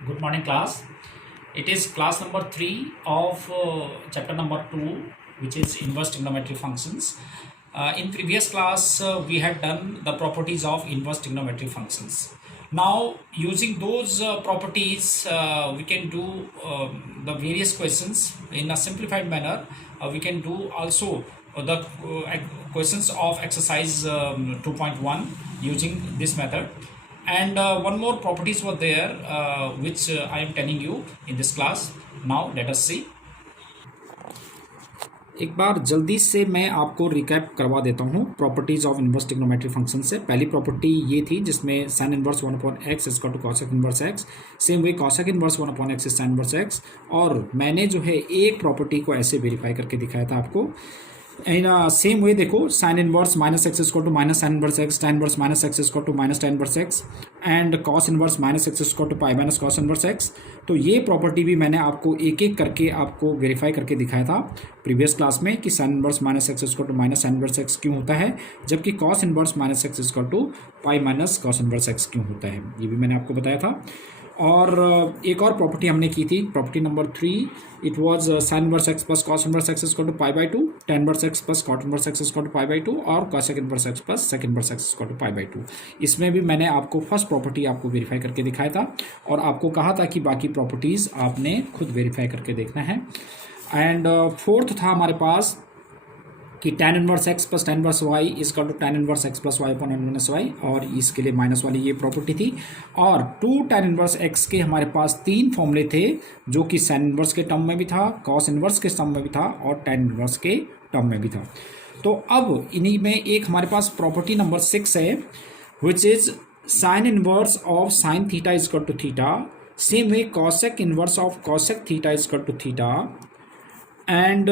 Good morning, class. It is class number 3 of chapter number 2, which is inverse trigonometry functions. In previous class, we had done the properties of inverse trigonometry functions. Now, using those properties, we can do the various questions in a simplified manner. We can do also the questions of exercise 2.1 using this method. And one more properties were there which I am telling you in this class. Now let us see. एक बार जल्दी से मैं आपको recap करवा देता हूँ properties of inverse trigonometry function से। पहली प्रॉपर्टी ये थी जिसमें sine inverse 1/x is equal to cosec inverse x, same way cosec inverse 1/x is sine inverse x। और मैंने जो है एक प्रॉपर्टी को ऐसे वेरीफाई करके दिखाया था आपको। इन सेम वे देखो, sine inverse minus x equal to minus sine inverse x, tan inverse minus x equal to minus tan inverse x, and cos inverse minus x equal to pi minus cos inverse x. तो ये property भी मैंने आपको एक एक करके आपको verify करके दिखाया था प्रीवियस क्लास में कि sine inverse minus x equal to minus sine inverse x क्यों होता है, जबकि cos inverse minus x equal to pi minus cos inverse x क्यों होता है, ये भी मैंने आपको बताया था। और एक और प्रॉपर्टी हमने की थी, property number 3, it was sine inverse x plus cos inverse x equal to pi by 2, tan inverse x plus cot inverse x equal to pi by 2 और cosec inverse x plus sec inverse x equal to pi by 2। इसमें भी मैंने आपको first property आपको verify करके दिखाया था और आपको कहा था कि बाकी प्रॉपर्टीज़ आपने खुद वेरीफाई करके देखना है। एंड फोर्थ था हमारे पास कि tan inverse x plus tan inverse y is equal to tan inverse x plus y upon n minus y, और इसके लिए माइनस वाली ये प्रॉपर्टी थी। और 2 tan इनवर्स x के हमारे पास 3 फॉर्मूले थे, जो कि sin इनवर्स के टर्म में भी था, cos इनवर्स के टर्म में भी था और tan इनवर्स के टर्म में भी था। तो अब इन्हीं में एक हमारे पास प्रॉपर्टी नंबर 6 है, which is sine inverse of sine theta is equal to theta, same way cosec inverse of cosec theta is equal to theta, and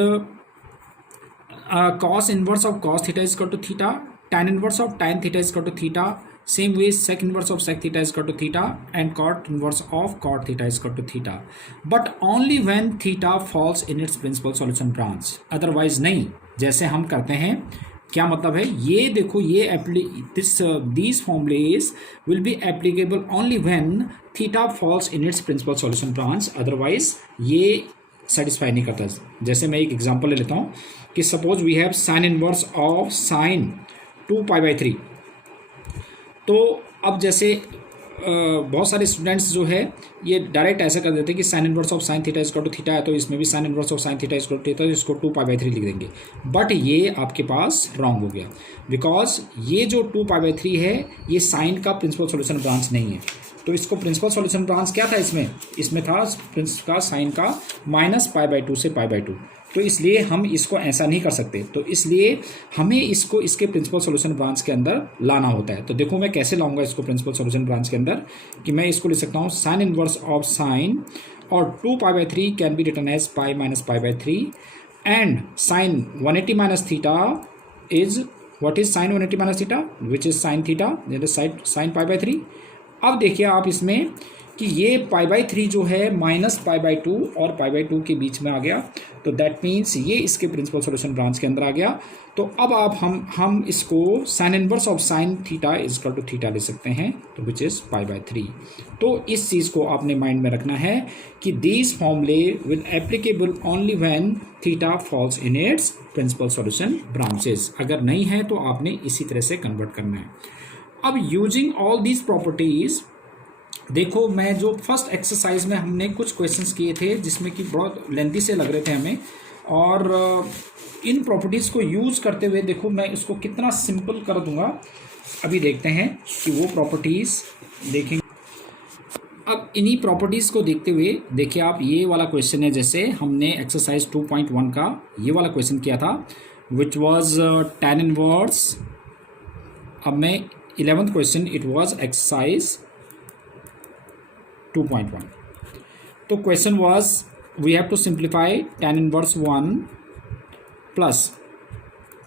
cos inverse of cos theta is equal to theta, tan inverse of tan theta is equal to theta, same way sec inverse of sec theta is equal to theta, and cot inverse of cot theta is equal to theta, but only when theta falls in its principal solution branch, otherwise नहीं। जैसे हम करते हैं, क्या मतलब है ये देखो, ये these formulas will be applicable only when theta falls in its principal solution branch, otherwise ये सेटिस्फाई नहीं करता। जैसे मैं एक एग्जांपल ले लेता हूँ कि suppose we have sine inverse of sine 2π/3। तो अब जैसे बहुत सारे स्टूडेंट्स जो है ये डायरेक्ट ऐसा कर देते हैं कि sine inverse of sine theta equal to theta है, तो इसमें भी sine inverse of sine theta equal to theta, इसको 2π/3 लिख देंगे। बट ये आपके पास रॉन्ग हो गया, बिकॉज ये जो 2π/3 है ये साइन का प्रिंसिपल सॉल्यूशन ब्रांच नहीं है। तो इसको प्रिंसिपल सॉल्यूशन ब्रांच क्या था, इसमें था प्रिंसिपल साइन का -π/2 से π/2। तो इसलिए हम इसको ऐसा नहीं कर सकते, तो इसलिए हमें इसको इसके प्रिंसिपल सॉल्यूशन ब्रांच के अंदर लाना होता है। तो देखो मैं कैसे लाऊंगा इसको प्रिंसिपल सॉल्यूशन ब्रांच के अंदर, कि मैं इसको लिख सकता हूँ साइन इनवर्स ऑफ साइन, और 2π/3 can be written as pi minus π/3, and sine 180 minus theta is what is sine 180 minus theta, which is sine theta, sine π/3। अब देखिए आप इसमें कि ये π/3 जो है -π/2 और π/2 के बीच में आ गया, तो दैट मीन्स ये इसके प्रिंसिपल सॉल्यूशन ब्रांच के अंदर आ गया। तो अब आप हम इसको sine inverse of sine theta is equal to theta ले सकते हैं, तो विच इज़ π/3। तो इस चीज़ को आपने माइंड में रखना है कि these formulae will applicable only when theta falls in its principal solution branches, अगर नहीं है तो आपने इसी तरह से कन्वर्ट करना है। अब यूजिंग ऑल दीज प्रॉपर्टीज, देखो मैं जो फर्स्ट एक्सरसाइज में हमने कुछ क्वेश्चंस किए थे जिसमें कि बहुत लेंथी से लग रहे थे हमें, और इन प्रॉपर्टीज़ को यूज़ करते हुए देखो मैं इसको कितना सिंपल कर दूंगा। अभी देखते हैं कि वो प्रॉपर्टीज़ देखेंगे। अब इन्हीं प्रॉपर्टीज़ को देखते हुए देखिए आप, ये वाला क्वेश्चन है, जैसे हमने एक्सरसाइज 2.1 का ये वाला क्वेश्चन किया था, विच वॉज tan इनवर्स। अब मैं 11th question, it was exercise 2.1। तो question was we have to simplify tan inverse 1 plus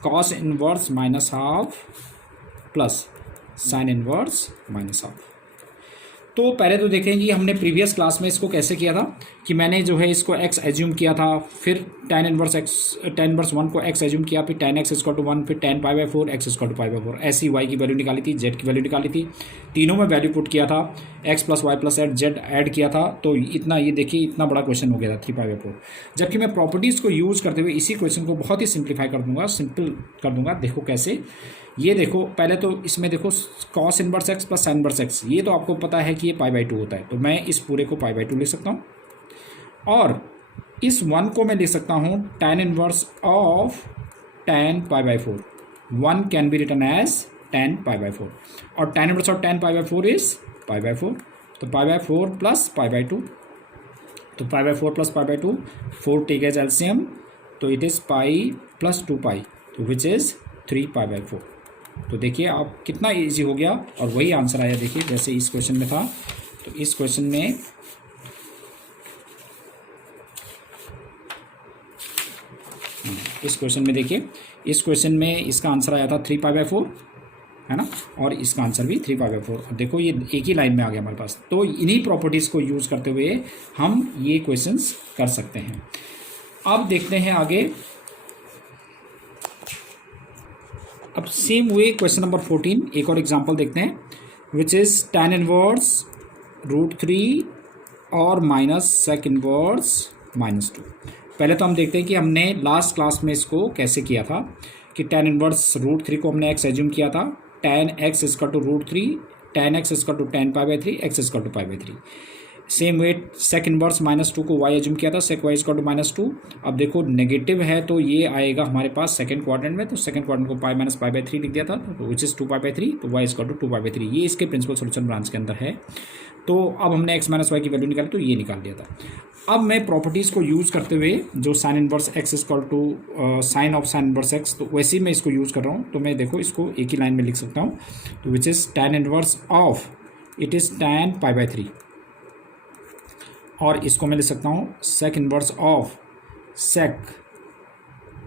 cos inverse -½ plus sin inverse -½ तो पहले तो देखें कि हमने प्रीवियस क्लास में इसको कैसे किया था कि मैंने जो है इसको x एज्यूम किया था, फिर tan इनवर्स 1 को x एज्यूम किया, फिर tan x इक्वल टू 1, फिर tan pi by 4 x equal to pi by 4, ऐसी y की वैल्यू निकाली थी, z की वैल्यू निकाली थी, तीनों में वैल्यू पुट किया था, x plus y plus z add किया था। तो इतना, ये देखिए इतना बड़ा क्वेश्चन हो गया था 3 पाई बाई 4। जबकि मैं प्रॉपर्टीज़ को यूज़ करते हुए इसी क्वेश्चन को बहुत ही सिंप्लीफाई कर दूंगा, सिंपल कर दूंगा। देखो कैसे, ये देखो पहले तो इसमें देखो cos inverse x plus sign inverse x, ये तो आपको पता है कि ये पाई बाई 2 होता है, तो मैं इस पूरे को पाई बाई 2 लिख सकता हूँ, और इस 1 को मैं लिख सकता हूँ tan inverse of tan pi by 4। 1 can be written as tan pi by 4, और tan inverse of tan pi by 4 is pi by 4, तो pi by 4 plus pi by 2, तो pi by 4 plus pi by 2, 4 take as LCM, तो it is pi plus 2 pi, तो which is 3 pi by 4। तो देखिए आप कितना easy हो गया, और वही आंसर आया। देखिए जैसे इस क्वेश्चन में था, तो इस क्वेश्चन में देखिए इस क्वेश्चन में इसका आंसर आया था 3 पाई बाई 4, है ना, और इसका आंसर भी 3 पाई बाई 4। देखो ये एक ही लाइन में आ गया हमारे पास। तो इन्हीं प्रॉपर्टीज़ को यूज़ करते हुए हम ये क्वेश्चंस कर सकते हैं। अब देखते हैं आगे। अब सेम वे क्वेश्चन नंबर 14, एक और एग्जांपल देखते हैं, विच इज़ tan इनवर्स √3 और माइनस sec इनवर्स -2। पहले तो हम देखते हैं कि हमने लास्ट क्लास में इसको कैसे किया था कि tan इनवर्स √3 को हमने x एज्यूम किया था, tan x equal to √3, tan x equal to tan pi by 3, x equal to pi by 3। Same way sec inverse -2 को y एज्यूम किया था, sec y इक्वल टू -2। अब देखो नेगेटिव है तो ये आएगा हमारे पास सेकंड क्वाड्रेंट में, तो सेकंड क्वाड्रेंट को पाई माइनस पाई बाई 3 लिख दिया था, तो विच इज़ 2 पाई बाई 3, तो y equal to 2 pi by 3। ये इसके प्रिंसिपल सोल्यूशन ब्रांच के अंदर है। तो अब हमने x माइनस वाई की वैल्यू निकाली, तो ये निकाल दिया था। अब मैं प्रॉपर्टीज़ को यूज़ करते हुए जो sine inverse x equal to sine of sine inverse x, तो वैसे ही मैं इसको यूज़ कर रहा हूँ। तो मैं देखो इसको एक ही लाइन में लिख सकता हूँ, तो which is tan inverse of, it is tan pi by 3, और इसको मैं लिख सकता हूँ sec inverse of sec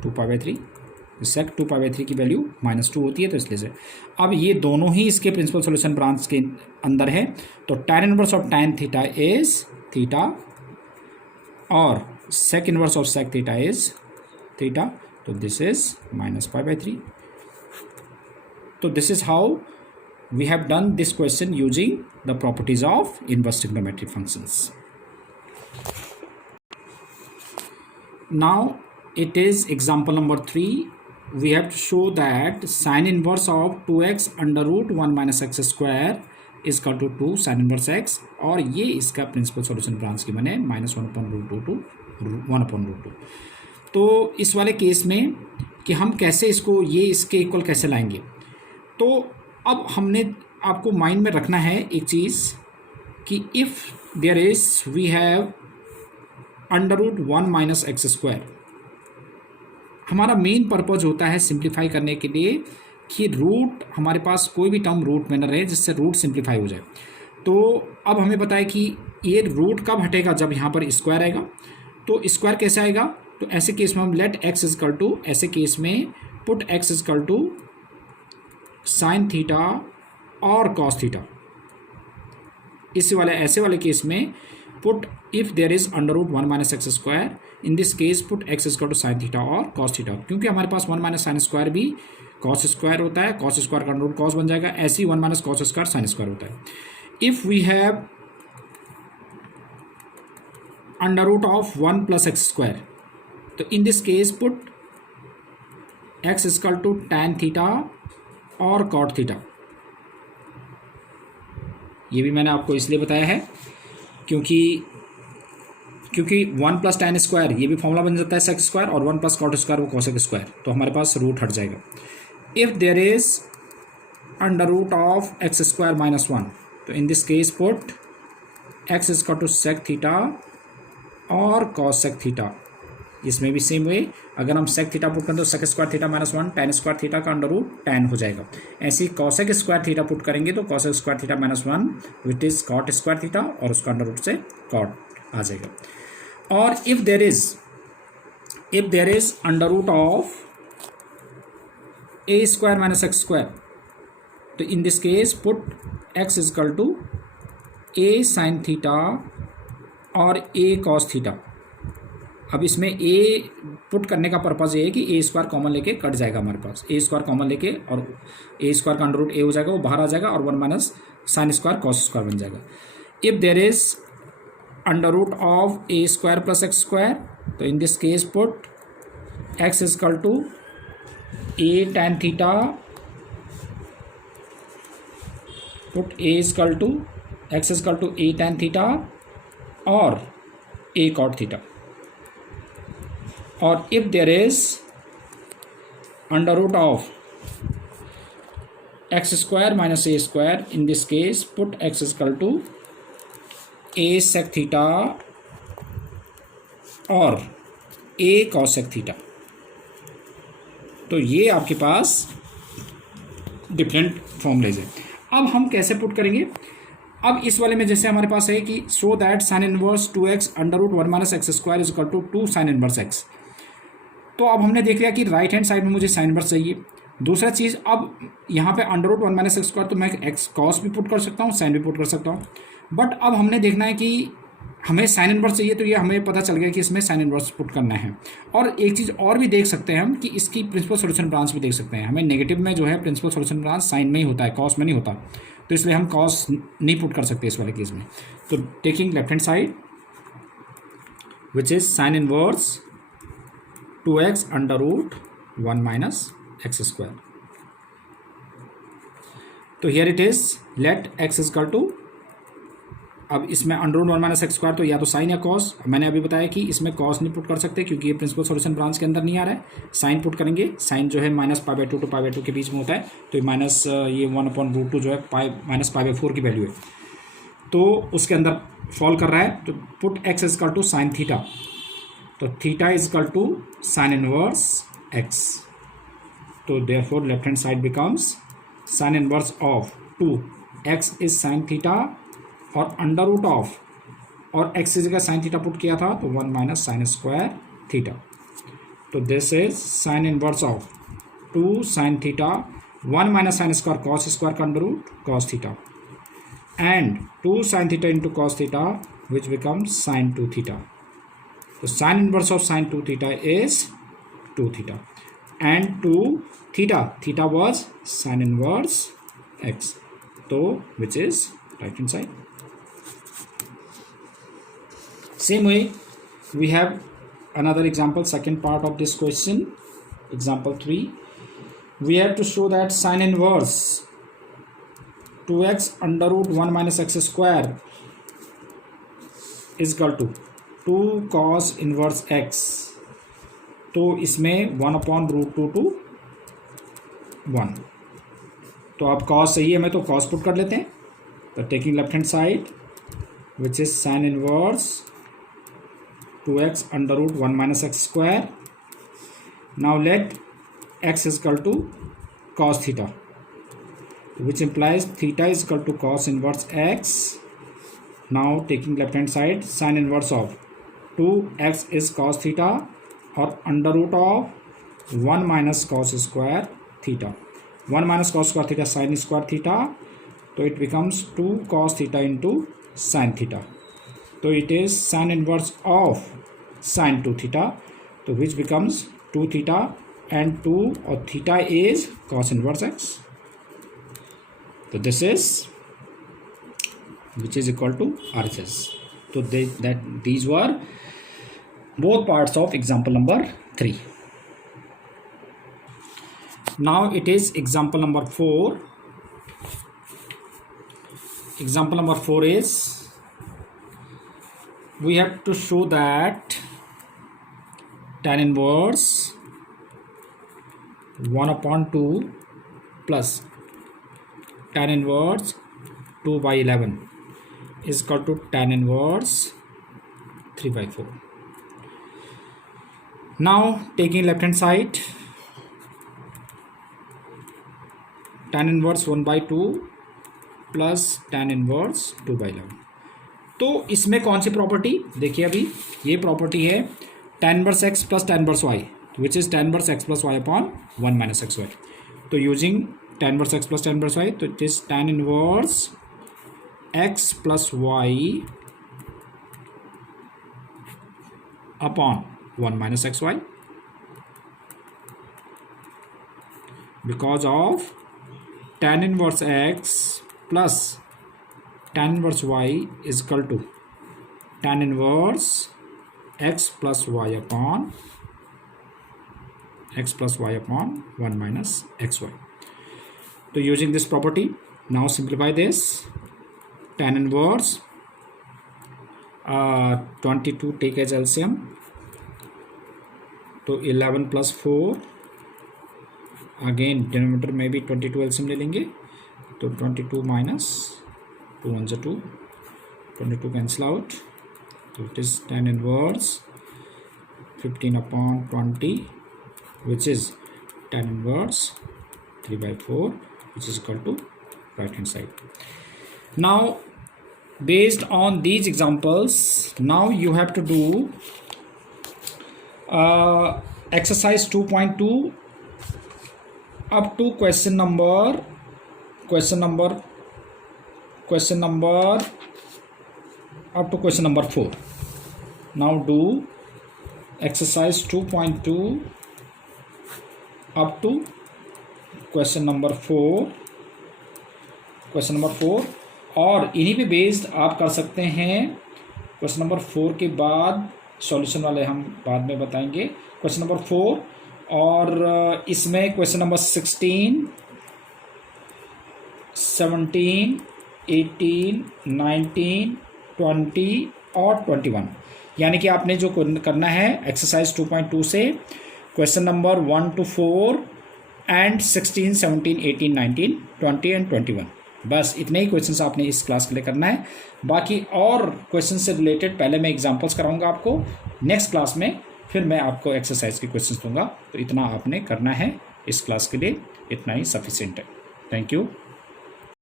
2 pi by 3। sec 2 pi by 3 की वैल्यू -2 होती है, तो इसलिए से अब ये दोनों ही इसके प्रिंसिपल सॉल्यूशन ब्रांच के अंदर है। तो tan inverse of tan theta is theta, और sec inverse of sec theta is theta, तो this is minus pi by 3। तो this is how we have done this question using the properties of inverse trigonometric functions. Now it is example number 3. We have to show that sin inverse of 2x under root 1 minus x square is equal to 2 sin inverse x, और ये इसका principal solution branch की बने -1/√2 to 1/√2। तो इस वाले case में कि हम कैसे इसको ये इसके इक्वल कैसे लाएंगे, तो अब हमने आपको माइंड में रखना है एक चीज़ कि if there is we have √1 minus x square, हमारा मेन पर्पज़ होता है सिंप्लीफाई करने के लिए कि रूट हमारे पास कोई भी टर्म रूट में न रहे जिससे रूट सिंप्लीफाई हो जाए। तो अब हमें पता है कि ये रूट कब हटेगा, जब यहाँ पर स्क्वायर आएगा। तो स्क्वायर कैसे आएगा, तो ऐसे केस में हम लेट एक्स इजकल टू, ऐसे केस में put x equal to sine theta और कॉस थीटा। ऐसे वाले केस में put if there is √1 minus x square, in this case put x equal to sine theta और cos theta, क्योंकि हमारे पास 1 माइनस साइन स्क्वायर भी कॉस स्क्वायर होता है, कॉस स्क्वायर का रूट कॉस बन जाएगा, ऐसे ही 1 minus cos square sine square होता है। If we have √1 plus X square, तो in this case put x equal to tan theta और कॉट थीटा। ये भी मैंने आपको इसलिए बताया है क्योंकि 1 प्लस tan स्क्वायर ये भी फॉर्मूला बन जाता है सेक स्क्वायर, और 1 प्लस कॉट स्क्वायर वो कोसेक स्क्वायर, तो हमारे पास रूट हट जाएगा। इफ देयर इज √ऑफ एक्स स्क्वायर माइनस 1, तो in this case put x equal to sec theta और कॉसेक थीटा। इसमें भी सेम वे, अगर हम सेक थीटा पुट करें तो sec square theta -1 tan square theta का √tan हो जाएगा। ऐसे ही कॉसेक स्क्वायर थीटा पुट करेंगे तो cosec square theta -1 which is cot square theta, और उसका √ से कॉट आ जाएगा। और इफ देयर इज √ऑफ a square minus x square, तो in this case put x equal to A sine theta और ए कॉस थीटा। अब इसमें ए पुट करने का पर्पज़ ये है कि ए स्क्वायर कॉमन लेके कट जाएगा हमारे पास, ए स्क्वायर कॉमन लेके और ए स्क्वायर का अंडर रूट ए हो जाएगा, वो बाहर आ जाएगा और 1 minus sine square cos square बन जाएगा। If there is under root of A square plus X square, तो in this case put x is equal to A tan theta, put A is equal to X is equal to A tan theta और a cot theta. और if there is under root of x square minus a square, in this case put x is equal to a sec theta और a cosec theta. तो ये आपके पास different formulas है। अब हम कैसे पुट करेंगे? अब इस वाले में जैसे हमारे पास है कि so that sine inverse 2x under root 1 minus x square is equal to 2 sine inverse x. तो अब हमने देख लिया कि राइट हैंड साइड में मुझे साइन इनवर्स चाहिए। दूसरा चीज़, अब यहाँ पे under root 1 minus x square, तो मैं एक्स कॉस भी पुट कर सकता हूँ, साइन भी पुट कर सकता हूँ। बट अब हमने देखना है कि हमें साइन इनवर्स चाहिए, तो ये हमें पता चल गया कि इसमें साइन इनवर्स पुट करना है। और एक चीज़ और भी देख सकते हैं हम कि इसकी प्रिंसिपल सॉल्यूशन ब्रांच भी देख सकते हैं। हमें नेगेटिव में जो है प्रिंसिपल सॉल्यूशन ब्रांच साइन में ही होता है, कॉस में नहीं होता, तो इसलिए हम कॉस नहीं पुट कर सकते इस वाले केस में। तो taking left hand side which is sine inverse 2x under root 1 minus x square. तो here it is let x is equal to, अब इसमें under root 1 minus x square, तो या तो साइन या कॉस। मैंने अभी बताया कि इसमें कॉस नहीं पुट कर सकते क्योंकि ये प्रिंसिपल सॉल्यूशन ब्रांच के अंदर नहीं आ रहा है। साइन पुट करेंगे, साइन जो है -π/2 टू π/2 के बीच में होता है, तो माइनस ये 1/√2 जो है -π/4 की वैल्यू है, तो उसके अंदर फॉल कर रहा है। तो put x is equal to sine theta, तो theta is equal to sine inverse x. तो therefore left hand side becomes sine inverse of 2x is sine theta और अंडर रूट ऑफ, और एक्स की जगह साइन थीटा पुट किया था तो 1 minus sine square theta. तो this is sine inverse of 2 sine theta 1 minus sine square cos square का under root cos theta and 2 sine theta into cos theta which becomes sine 2 theta. तो sine inverse of sine 2 theta is 2 theta and 2 theta was sin inverse x, तो which is right hand side. Same way we have another example, second part of this question, example 3. We have to show that sin inverse 2x under root 1 minus x square is equal to 2 cos inverse x. तो इसमें 1/√2 to 1, तो अब cos सही है, मैं तो cos put कर लेते हैं। तो taking left hand side which is sine inverse 2x under root 1 minus x square. Now let x is equal to cos theta which implies theta is equal to cos inverse x। Now taking left hand side sine inverse of 2x is cos theta और under root of 1 minus cos square theta, 1 minus cos square theta sine square theta, तो it becomes 2 cos theta into sine theta. तो it is sine inverse of sine 2 theta, तो which becomes 2 theta and 2 और theta is cos inverse x. तो this is which is equal to RHS. तो these were both parts of example number 3. Now it is example number 4. Example number 4 is we have to show that tan inverse 1/2 plus tan inverse 2/11 is equal to tan inverse 3/4. Now taking left hand side, tan inverse 1/2 plus tan inverse 2/11। तो इसमें कौन सी property देखिए, अभी ये property है tan inverse x plus tan inverse y, which is tan inverse x plus y upon 1 minus x y. तो using tan inverse x plus tan inverse y, तो it is tan inverse x plus y upon 1 minus xy because of tan inverse x plus tan inverse y is equal to tan inverse x plus y upon 1 minus xy. So using this property, now simplify this. Tan inverse 22 take as LCM, तो 11 plus 4, again denominator में भी 22 LCM ले लेंगे, तो 22 minus 2 1 2, 22 cancel out, तो it is tan inverse 15 upon 20, which is tan inverse 3/4, which is equal to right hand side. Now based on these examples, now you have to do exercise 2.2 up to question number up to question number 4. Now do exercise 2.2 up to question number 4 और इन्हीं पे based आप कर सकते हैं। Question number 4 के बाद solution वाले हम बाद में बताएंगे। क्वेश्चन नंबर 4 और इसमें क्वेश्चन नंबर 16, 17, 18, 19, 20 और 21, यानी कि आपने जो करना है एक्सरसाइज 2.2 से question number 1 to 4 and 16, 17, 18, 19, 20 and 21, बस इतने ही क्वेश्चंस आपने इस क्लास के लिए करना है। बाकी और क्वेश्चन से रिलेटेड पहले मैं एग्जांपल्स कराऊंगा आपको, नेक्स्ट क्लास में फिर मैं आपको एक्सरसाइज के क्वेश्चंस दूंगा। तो इतना आपने करना है इस क्लास के लिए, इतना ही सफिशिएंट है। Thank you.